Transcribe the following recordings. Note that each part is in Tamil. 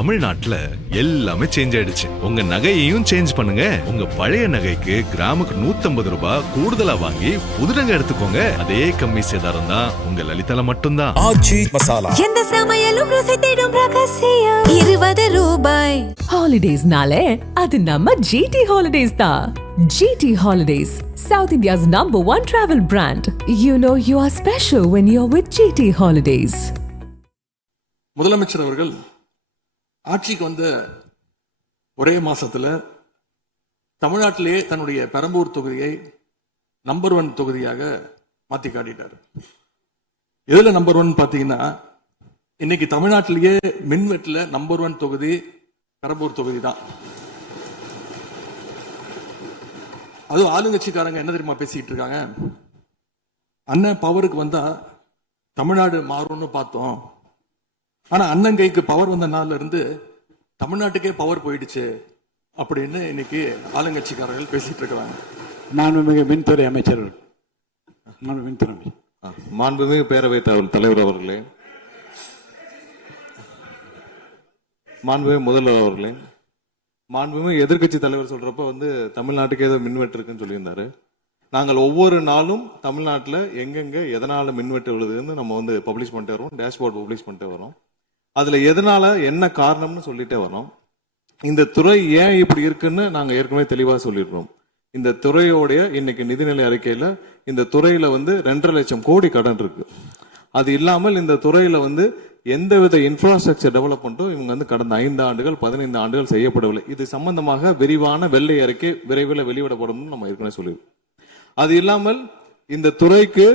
தமிழ்நாட்டுல எல்லாமே சேஞ்ச் ஆயிடுச்சு. உங்க நகையையும் சேஞ்ச் பண்ணுங்க. உங்க பழைய நகைக்கு கிராமுக்கு 150 ரூபாய் கூடுதலா வாங்கி புது நகை எடுத்துக்கோங்க. அதே கம்மி சேதாரம் தான் உங்க லலிதால மட்டும்தான். ஆச்சி மசாலா. எந்த சமையலும் ருசி தேடும் ரகசியம் 20 ரூபாய். ஹாலிடேஸ்னாலே அது நம்ம ஜிடி ஹாலிடேஸ் தான். GT Holidays, South India's #1 travel brand. You know you are special when you're with GT Holidays. முதலமைச்சர் அவர்கள் ஆட்சிக்கு வந்த ஒரே மாசத்துல தமிழ்நாட்டிலேயே தன்னுடைய பெரம்பூர் தொகுதியை நம்பர் 1 தொகுதியாக மாத்தி காட்டிட்டார். எதுல நம்பர் 1 பாத்தீங்கன்னா, இன்னைக்கு தமிழ்நாட்டிலேயே மின்வெட்டுல நம்பர் 1 தொகுதி பெரம்பூர் தொகுதி தான். அதுவும் ஆளுங்கட்சிக்காரங்க என்ன தெரியுமா பேசிட்டு இருக்காங்க, அண்ணன் பவருக்கு வந்தா தமிழ்நாடு மாறும்னு பார்த்தோம், ஆனா அண்ணன் கைக்கு பவர் வந்த நாள்ல இருந்து தமிழ்நாட்டுக்கே பவர் போயிடுச்சு அப்படின்னு இன்னைக்கு ஆளுங்கட்சிக்காரர்கள் பேசிட்டு இருக்கிறாங்க. மாண்புமிகு மின்துறை அமைச்சர், மாண்புமிகு பேரவைத் தலைவர் அவர்களே, மாண்புமிகு முதல்வர் அவர்களே, மாண்புமிகு எதிர்கட்சி தலைவர் சொல்றப்ப தமிழ்நாட்டுக்கு ஏதோ மின்வெட்டு இருக்குன்னு சொல்லியிருந்தாரு. நாங்கள் ஒவ்வொரு நாளும் தமிழ்நாட்டில் எங்கெங்க எதனால மின்வெட்டு விழுதுன்னு நம்ம பப்ளிஷ் பண்ணிட்டே வரோம், டேஷ்போர்ட் பப்ளிஷ் பண்ணிட்டே வரோம். அதுல எதனால என்ன காரணம்னு சொல்லிட்டே வரோம். இந்த துறை ஏன் இப்படி இருக்குன்னு நாங்க ஏற்கனவே தெளிவா சொல்லிடுறோம். இந்த துறையோடைய இன்னைக்கு நிதிநிலை அறிக்கையில இந்த துறையில 2.5 லட்சம் கோடி கடன் இருக்கு. அது இல்லாமல் இந்த துறையில எந்தவித இன்ஃப்ராஸ்ட்ரக்சர் டெவலப்மெண்ட்டும் இவங்க கடந்த 5 ஆண்டுகள் 15 ஆண்டுகள் செய்யப்படவில்லை. இது சம்பந்தமாக விரிவான வெள்ளை அறிக்கை விரைவில் வெளியிடப்படும் நம்ம ஏற்கனவே சொல்லிடுவோம். அது இல்லாமல் இந்த துறைக்கு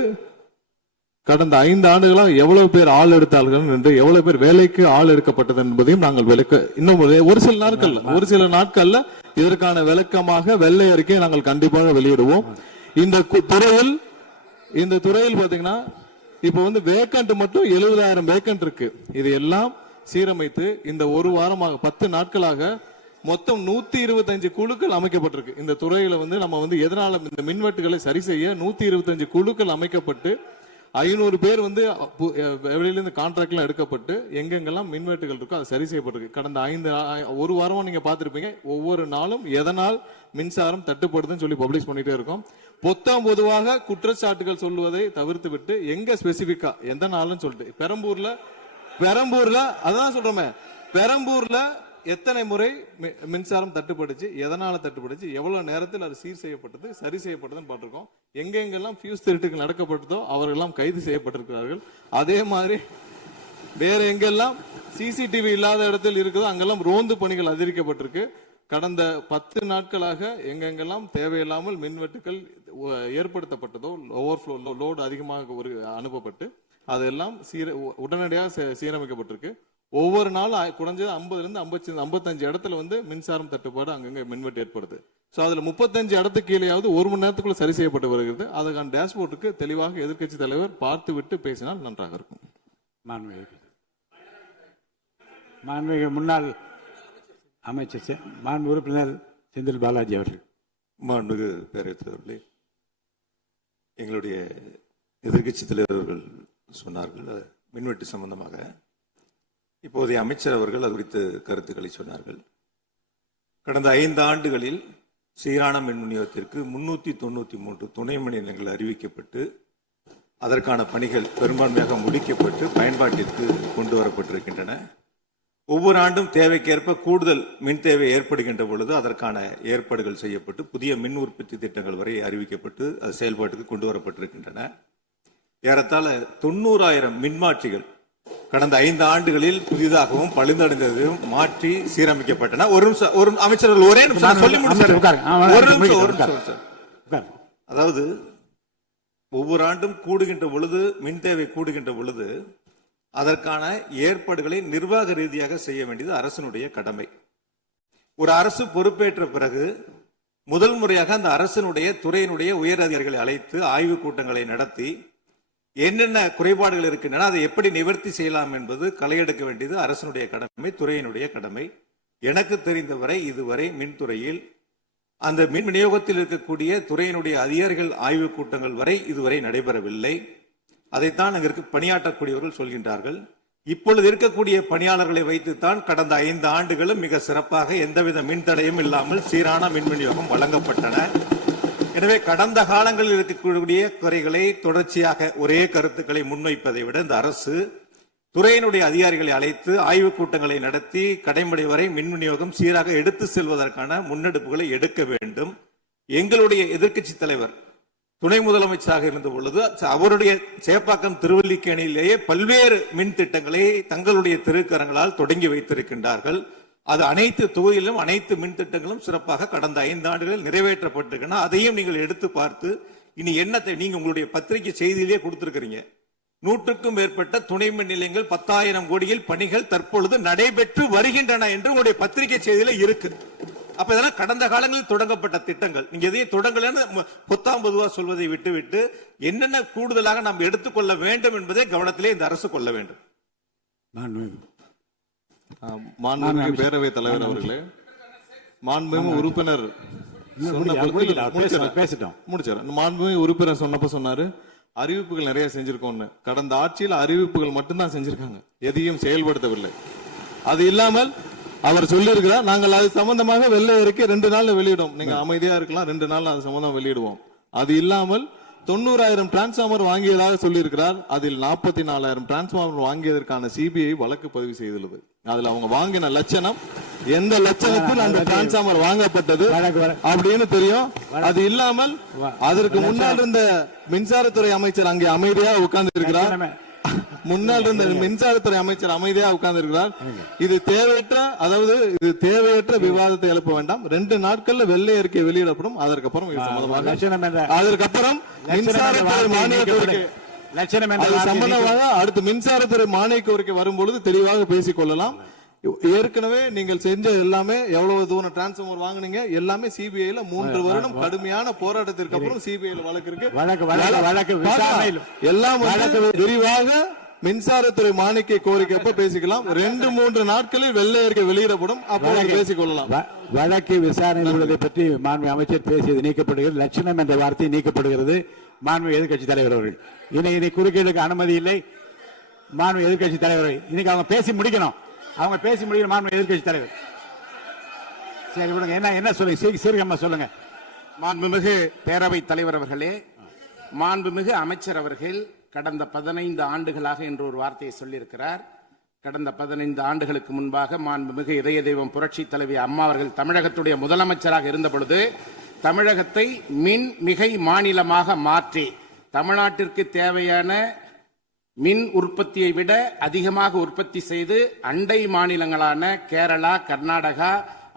கடந்த 5 ஆண்டுகளாக எவ்வளவு பேர் ஆள் எடுத்தார்கள் என்று, எவ்வளவு பேர் வேலைக்கு ஆள் எடுக்கப்பட்டது என்பதையும் நாங்கள் இன்னும் ஒரு சில நாட்கள்ல இதற்கான விளக்கமாக வெள்ளை அறிக்கையை நாங்கள் கண்டிப்பாக வெளியிடுவோம். இந்த துறையில் பாத்தீங்கன்னா இப்ப வேக்கண்ட் மட்டும் 70,000 வேக்கண்ட் இருக்கு. இது எல்லாம் சீரமைத்து இந்த ஒரு வாரமாக 10 நாட்களாக மொத்தம் 125 குழுக்கள் அமைக்கப்பட்டிருக்கு. இந்த துறையில நம்ம எதனால இந்த மின்வெட்டுகளை சரி செய்ய 125 குழுக்கள் அமைக்கப்பட்டு 500 பேர் வெளியிலிருந்து கான்ட்ராக்ட்லாம் எடுக்கப்பட்டு எங்கெங்கெல்லாம் மின்வெட்டுகள் இருக்கோ அது சரி செய்யப்பட்டிருக்கு. கடந்த ஒரு வாரமா நீங்க பார்த்திருப்பீங்க, ஒவ்வொரு நாளும் எதனால் மின்சாரம் தட்டுப்படுதுன்னு சொல்லி பப்ளிஷ் பண்ணிட்டே இருக்கோம். பொதுவாக குற்றச்சாட்டுகள் சொல்லுவதை தவிர்த்து விட்டு எங்க ஸ்பெசிபிக்கா எந்த நாள்னு சொல்லிட்டு பெரம்பூர்ல அதான் சொல்றோமே, பெரம்பூர்ல எத்தனை முறை மின்சாரம் தட்டுப்படுச்சு, எதனால தட்டுப்படுச்சு, எவ்வளவு நேரத்தில் அது சீர் செய்யப்பட்டது, சரி செய்யப்பட்டதுன்னு பார்த்திருக்கோம். எங்கெங்கெல்லாம் ஃபியூஸ் திருட்டுகள் நடக்கப்பட்டதோ அவர்களெல்லாம் கைது செய்யப்பட்டிருக்கிறார்கள். அதே மாதிரி வேற எங்கெல்லாம் சிசிடிவி இல்லாத இடத்தில் இருக்குதோ அங்கெல்லாம் ரோந்து பணிகள் அதிகரிக்கப்பட்டிருக்கு. கடந்த 10 நாட்களாக எங்கெங்கெல்லாம் தேவையில்லாமல் மின்வெட்டுகள் ஏற்படுத்தப்பட்டதோ, ஓவர்ஃப்ளோ லோடு அதிகமாக அனுப்பப்பட்டு அதெல்லாம் உடனடியாக சீரமைக்கப்பட்டிருக்கு. ஒவ்வொரு நாளும் குறைஞ்சது 50 to 55 இடத்துல மின்சாரம் தட்டுப்பாடு அங்கங்க மின்வெட்டு ஏற்படுது. சோ அதுல 35 இடத்துக்கு கீழேயாவது 1 மணி நேரத்துக்குள்ள சரி செய்யப்பட்டு வருகிறது. அதுக்கான டேஷ்போர்டுக்கு தெளிவாக எதிர்கட்சி தலைவர் பார்த்து விட்டு பேசினால் நன்றாக இருக்கும். மாண்புமிகு முன்னாள் அமைச்சர் மாண்பு உறுப்பினர் செந்தில் பாலாஜி அவர்கள். மாண்புமிகு பேரவைத் தலைவர்களே, எங்களுடைய எதிர்கட்சி தலைவர்கள் சொன்னார்கள் மின்வெட்டு சம்பந்தமாக. இப்போதைய அமைச்சர் அவர்கள் அது குறித்து கருத்துக்களை சொன்னார்கள். கடந்த 5 ஆண்டுகளில் சீரான மின் விநியோகத்திற்கு 393 துணை மின் நிலையங்கள் அறிவிக்கப்பட்டு அதற்கான பணிகள் பெரும்பான்மையாக முடிக்கப்பட்டு பயன்பாட்டிற்கு கொண்டு வரப்பட்டிருக்கின்றன. ஒவ்வொரு ஆண்டும் தேவைக்கேற்ப கூடுதல் மின் தேவை ஏற்படுகின்ற பொழுது அதற்கான ஏற்பாடுகள் செய்யப்பட்டு புதிய மின் உற்பத்தி திட்டங்கள் வரை அறிவிக்கப்பட்டு அது செயல்பாட்டுக்கு கொண்டு வரப்பட்டிருக்கின்றன. ஏறத்தாழ 90,000 மின்மாற்றிகள் கடந்த 5 ஆண்டுகளில் புதிதாகவும் பழுந்தடைந்ததையும் மாற்றி சீரமைக்கப்பட்டன. ஒரு அமைச்சர்கள் ஒரே நிமிஷம் சொல்லி முடிச்சார். அதாவது ஒவ்வொரு ஆண்டும் கூடுகின்ற பொழுது மின் தேவை கூடுகின்ற பொழுது அதற்கான ஏற்பாடுகளை நிர்வாக ரீதியாக செய்ய வேண்டியது அரசினுடைய கடமை. ஒரு அரசு பொறுப்பேற்ற பிறகு முதல் முறையாக அந்த அரசினுடைய துறையினுடைய உயர் அதிகாரிகளை அழைத்து ஆய்வுக் கூட்டங்களை நடத்தி என்னென்ன குறைபாடுகள் இருக்கின்றன, அதை எப்படி நிவர்த்தி செய்யலாம் என்பது களையெடுக்க வேண்டியது அரசினுடைய கடமை, துறையினுடைய கடமை. எனக்கு தெரிந்தவரை இதுவரை மின்துறையில் அந்த மின் விநியோகத்தில் இருக்கக்கூடிய துறையினுடைய அதிகாரிகள் ஆய்வுக் கூட்டங்கள் வரை இதுவரை நடைபெறவில்லை. அதைத்தான் அங்கிருக்கு பணியாற்றக்கூடியவர்கள் சொல்கின்றார்கள். இப்பொழுது இருக்கக்கூடிய பணியாளர்களை வைத்துத்தான் கடந்த 5 ஆண்டுகளும் மிக சிறப்பாக எந்தவித மின்தடையும் இல்லாமல் சீரான மின் விநியோகம் வழங்கப்பட்டன. எனவே கடந்த காலங்களில் இருக்கக்கூடிய குறைகளை தொடர்ச்சியாக ஒரே கருத்துக்களை முன்வைப்பதை விட இந்த அரசு துறையினுடைய அதிகாரிகளை அழைத்து ஆய்வுக் கூட்டங்களை நடத்தி கடைமுறை வரை மின் விநியோகம் சீராக எடுத்து செல்வதற்கான முன்னெடுப்புகளை எடுக்க வேண்டும். எங்களுடைய எதிர்க்கட்சி தலைவர் துணை முதலமைச்சராக இருந்த பொழுது அவருடைய சேப்பாக்கம் திருவல்லிக்கேணியிலேயே பல்வேறு மின் திட்டங்களை தங்களுடைய திருக்கரங்களால் தொடங்கி வைத்திருக்கின்றார்கள். அது அனைத்து தொகுதியிலும் அனைத்து மின் திட்டங்களும் சிறப்பாக கடந்த 5 ஆண்டுகளில் நிறைவேற்றப்பட்டிருக்கின்றன. அதையும் நீங்கள் எடுத்து பார்த்து இனி என்னத்தை நீங்க உங்களுடைய பத்திரிகை செய்தியிலேயே கொடுத்திருக்கிறீங்க. 100க்கும் மேற்பட்ட துணை மின் நிலையங்கள் 10,000 கோடியில் பணிகள் தற்பொழுது நடைபெற்று வருகின்றன என்று உங்களுடைய பத்திரிகை செய்தியில இருக்கு. அப்ப இதெல்லாம் கடந்த காலங்களில் தொடங்கப்பட்ட திட்டங்கள். நீங்க எதையும் தொடங்கலன்னு பொத்தாம் பொதுவா சொல்வதை விட்டுவிட்டு என்னென்ன கூடுதலாக நாம் எடுத்துக்கொள்ள வேண்டும் என்பதை கவனத்திலே இந்த அரசு கொள்ள வேண்டும். மாண்புமிகு பேரவைத் தலைவர் அவர்களே, மாண்புமிகு உறுப்பினர் மாண்புமிகு உறுப்பினர் சொன்னப்ப சொன்னாரு அறிவிப்புகள் நிறைய செஞ்சிருக்கோம்னு. கடந்த ஆட்சியில் அறிவிப்புகள் மட்டும்தான் செஞ்சிருக்காங்க, எதையும் செயல்படுத்தவில்லை. அது இல்லாமல் அவர் சொல்லியிருக்கிறார் நாங்கள் அது சம்பந்தமாக வெள்ளை அறிக்கை 2 நாள்ல வெளியிடுவோம். நீங்க அமைதியா இருக்கலாம், 2 நாள் அது சம்பந்தம் வெளியிடுவோம். அது இல்லாமல் 90,000 டிரான்ஸ்பார்மர் வாங்கியதாக சொல்லியிருக்கிறார். அதில் 44,000 டிரான்ஸ்பார்மர் வாங்கியதற்கான சிபிஐ வழக்கு பதிவு செய்துள்ளது. அதுல அவங்க வாங்கின லட்சணம், எந்த லட்சணத்தில் அந்த டிரான்ஸ்பார்மர் வாங்கப்பட்டது அப்படின்னு தெரியும். அது இல்லாமல் அதற்கு முன்னால் இருந்த மின்சாரத்துறை அமைச்சர் அங்கே அமைதியாக உட்கார்ந்து இருக்கிறார். முன்னால் இருந்த மின்சாரத்துறை அமைச்சர் அமைதியாக உட்கார்ந்து இருக்கிறார். இது தேவையற்ற விவாதத்தை எழுப்ப வேண்டாம். 2 நாட்கள்ல வெள்ளை அறிக்கை வெளியிடப்படும். அதற்கப்புறம் மின்சாரத்துறை மானிய கோரிக்கை சம்பந்தமாக அடுத்து மின்சாரத்துறை மானிய கோரிக்கை வரும்பொழுது தெளிவாக பேசிக் கொள்ளலாம். ஏற்கனவே நீங்கள் செஞ்ச எல்லாமே எவ்வளவு தூரம் டிரான்ஸ்பார்மர் வாங்குனீங்க எல்லாமே சிபிஐல 3 வருடம் கடுமையான போராட்டத்திற்கு அப்புறம் சிபிஐல வழக்கு இருக்கு. எல்லாம் விரிவாக மின்சாரத்துறை மானிய கோரிக்கை பேசிக்கலாம். 2-3 நாட்களில் வெள்ளை அறிக்கை வெளியிடப்படும், அப்போது பேசிக் கொள்ளலாம். வழக்கு விசாரணை உள்ளதை பற்றி மாண்பு அமைச்சர் பேசியது நீக்கப்படுகிறது. லட்சணம் என்ற வார்த்தை நீக்கப்படுகிறது. மாண்பு எதிர்க்கட்சி தலைவர் அவர்கள் இனி குறுக்கீடுக்கு அனுமதி இல்லை. மாண்பு எதிர்க்கட்சி தலைவர் இன்னைக்கு அவங்க பேசி முடிக்கணும். மாண்பு எதிர்க்கட்சி தலைவர் சரி விடுங்க. என்ன சொல்லுங்க, சீர்கமா சொல்லுங்க. மாண்புமிகு பேரவைத் தலைவர் அவர்களே, மாண்புமிகு அமைச்சர் அவர்கள் கடந்த 15 ஆண்டுகளாக என்று ஒரு வார்த்தையை சொல்லியிருக்கிறார். கடந்த 15 ஆண்டுகளுக்கு முன்பாக மாண்புமிகு இதய தெய்வம் புரட்சி தலைவி அம்மா அவர்கள் தமிழகத்துடைய முதலமைச்சராக இருந்த பொழுது தமிழகத்தை மின் மிகை மாநிலமாக மாற்றி தமிழ்நாட்டிற்கு தேவையான மின் உற்பத்தியை விட அதிகமாக உற்பத்தி செய்து அண்டை மாநிலங்களான கேரளா, கர்நாடகா,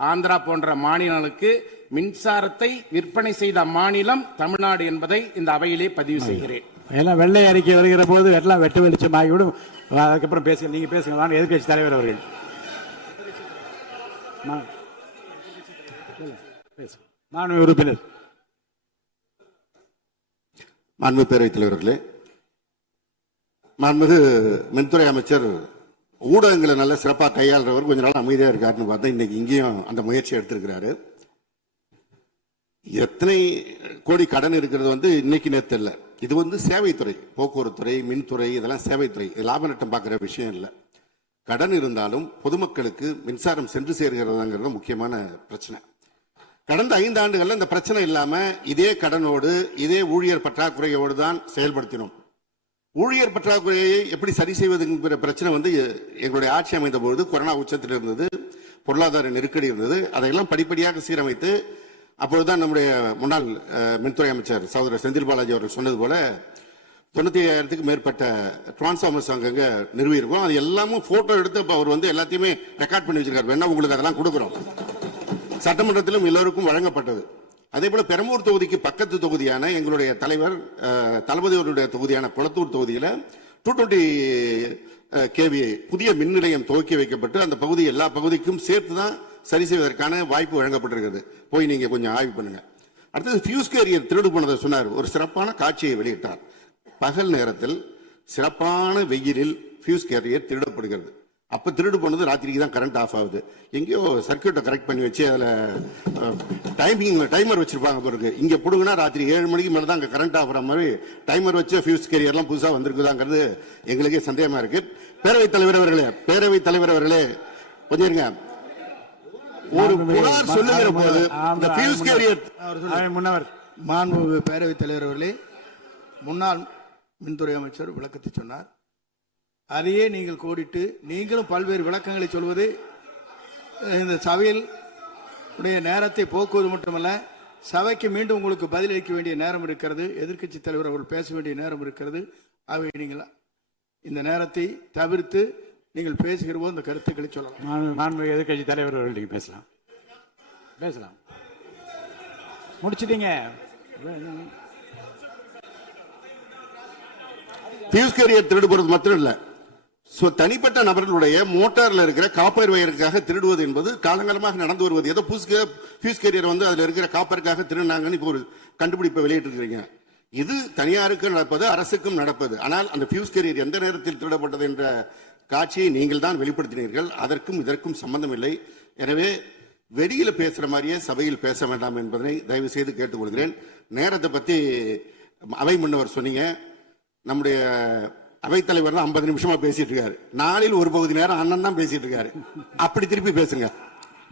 ஆந்திரா போன்ற மாநிலங்களுக்கு மின்சாரத்தை விற்பனை செய்த மாநிலம் தமிழ்நாடு என்பதை இந்த அவையிலே பதிவு செய்கிறேன். எல்லாம் வெள்ளை அறிக்கை வருகிற போது எல்லாம் வெட்டு வெளிச்சம் ஆகிவிடும். அதுக்கப்புறம் பேசுங்க, நீங்க பேசுங்க. எதிர்க்கட்சி தலைவர் அவர்கள் மாண்பு உறுப்பினர். மாண்பு பேரவைத் தலைவர்களே, மாண்புமிகு மின்துறை அமைச்சர் ஊடகங்களை நல்ல சிறப்பாக கையாளுறவர். கொஞ்ச நாள் அமைதியா இருக்காருன்னு பார்த்தா இன்னைக்கு இங்கேயும் அந்த முயற்சி எடுத்திருக்கிறாரு. எத்தனை கோடி கடன் இருக்கிறது இன்னைக்கு நேற்று இல்லை. இது சேவைத்துறை, போக்குவரத்துறை, மின்துறை, இதெல்லாம் சேவைத்துறை. லாப நட்டம் பார்க்குற விஷயம் இல்லை. கடன் இருந்தாலும் பொதுமக்களுக்கு மின்சாரம் சென்று சேர்கிறதாங்கிறது முக்கியமான பிரச்சனை. கடந்த 5 ஆண்டுகள்ல இந்த பிரச்சனை இல்லாம இதே கடனோடு இதே ஊழியர் பற்றாக்குறையோடு தான் செயல்படுத்தினோம். ஊழியர் பற்றாக்குறையை எப்படி சரி செய்வதுங்கிற பிரச்சனை எங்களுடைய ஆட்சி அமைந்த பொழுது கொரோனா உச்சத்தில் இருந்தது, பொருளாதார நெருக்கடி இருந்தது. அதையெல்லாம் படிப்படியாக சீரமைத்து அப்பொழுதுதான் நம்முடைய முன்னாள் மின்துறை அமைச்சர் சகோதரர் செந்தில் பாலாஜி அவர்கள் சொன்னது போல 95,000க்கு மேற்பட்ட டிரான்ஸ்பார்மர்ஸ் அங்கங்க நிறுவி இருக்கோம். அது எல்லாமும் போட்டோ எடுத்து அவர் எல்லாத்தையுமே ரெக்கார்ட் பண்ணி வச்சிருக்காரு. வேணா உங்களுக்கு அதெல்லாம் கொடுக்குறோம். சட்டமன்றத்திலும் எல்லோருக்கும் வழங்கப்பட்டது. அதே போல பெரம்பூர் தொகுதிக்கு பக்கத்து தொகுதியான எங்களுடைய தலைவர் தளபதி அவருடைய தொகுதியான குளத்தூர் தொகுதியில 220 kVA புதிய மின் நிலையம் துவக்கி வைக்கப்பட்டு அந்த பகுதி எல்லா பகுதிக்கும் சேர்த்துதான் சரி செய்வதற்கான வாய்ப்பு வழங்கப்பட்டிருக்கிறது. போய் நீங்க கொஞ்சம் ஆய்வு பண்ணுங்க. அடுத்தது ஃபியூஸ் கேரியர் திருடு போனதை சொன்னார். ஒரு சிறப்பான காட்சியை வெளியிட்டார். பகல் நேரத்தில் சிறப்பான வெயிலில் ஃபியூஸ் கேரியர் திருடப்படுகிறது. அப்ப திருடு போனது ராத்திரிக்கு தான் கரண்ட் ஆஃப் ஆகுது. எங்கேயோ சர்க்கியூட்டை கரெக்ட் பண்ணி வச்சு அதுல டைமர் வச்சிருப்பாங்க பிறகு. இங்க புடுங்கினா ராத்திரி 7 மணிக்கு மேலதான் அங்க கரண்ட் ஆஃப் மாதிரி டைமர் வச்சு ஃபியூஸ் கேரியர்லாம் புதுசா வந்திருக்குதாங்கிறது எங்களுக்கே சந்தேகமா இருக்கு. பேரவைத் தலைவர் அவர்களே கொஞ்சம் இருங்க. ஒரு புகார் சொல்லுகிற போது இந்த ஃபியூஸ் கேரியர் முன்னவர் மாண்புமிகு பேரவைத் தலைவர் அவர்களே, முன்னாள் மின்துறை அமைச்சர் விளக்கத்தை சொன்னார். அதையே நீங்கள் கோடிட்டு நீங்களும் பல்வேறு விளக்கங்களை சொல்வது இந்த சபையில் உடைய நேரத்தை போக்குவது மட்டுமல்ல, சபைக்கு மீண்டும் உங்களுக்கு பதிலளிக்க வேண்டிய நேரம் இருக்கிறது, எதிர்க்கட்சி தலைவர் அவர்கள் பேச வேண்டிய நேரம் இருக்கிறது. ஆகவே நீங்கள் இந்த நேரத்தை தவிர்த்து நீங்கள் பேசுகிற போது இந்த கருத்துக்களை சொல்லலாம். மாண்புமிகு எதிர்க்கட்சி தலைவர் அவர்கள் நீங்க பேசலாம். முடிச்சிட்டீங்க. ஃபியூஸ் கேரியர் திருடுவது மட்டும் இல்ல, தனிப்பட்ட நபர்களுடைய மோட்டார்ல இருக்கிற காப்பர் வயருக்காக திருடுவது என்பது காலங்காலமாக நடந்து வருவது. ஏதோ ஃபியூஸ் கேரியர் வந்து அதுல இருக்கிற காப்பருக்காக திருடினாங்கன்னு இப்போ ஒரு கண்டுபிடிப்பை வெளியிட்டு இருக்கிறீங்க. இது தனியாருக்கு நடப்பது, அரசுக்கும் நடப்பது. ஆனால் அந்த ஃபியூஸ் கேரியர் எந்த நேரத்தில் திருடப்பட்டது என்ற காட்சியை நீங்கள் தான் வெளிப்படுத்தினீர்கள். அதற்கும் இதற்கும் சம்பந்தம் இல்லை. எனவே வெளியில பேசுற மாதிரியே சபையில் பேச வேண்டாம் என்பதை தயவு செய்து கேட்டுக்கொள்கிறேன். நேரத்தை பத்தி அவை முன்னவர் சொன்னீங்க. நம்முடைய அவைத்தலைவர் தான் 50 நிமிஷமா பேசிட்டு இருக்காரு. நாளில் ஒரு பகுதி நேரம் அண்ணன் தான் பேசிட்டு இருக்காரு. அப்படி திருப்பி பேசுங்க.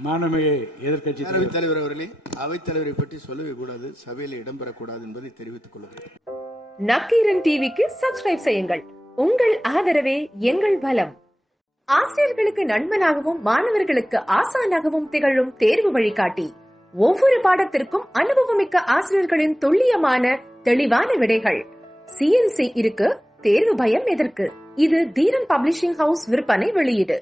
மாண்புமிகு எதிர்க்கட்சி தலைவர் அவர்களே, அவைத்தலைவரை பற்றி சொல்லவே கூடாது, சபையில் இடம்பெறக்கூடாது என்பதை தெரிவித்துக் கொள்கிறேன். நக்கீரன் டிவிக்கு சப்ஸ்கிரைப் செய்யுங்கள். உங்கள் ஆதரவே எங்கள் பலம். ஆசிரியர்களுக்கு நண்பனாகவும் மாணவர்களுக்கு ஆசானாகவும் திகழும் தேர்வு வழிகாட்டி. ஒவ்வொரு பாடத்திற்கும் அனுபவமிக்க ஆசிரியர்களின் துல்லியமான தெளிவான விடைகள். CNC இருக்கு, தேர்வு பயம் எதற்கு? இது தீரன் பப்ளிஷிங் ஹவுஸ் விற்பனை வெளியீடு.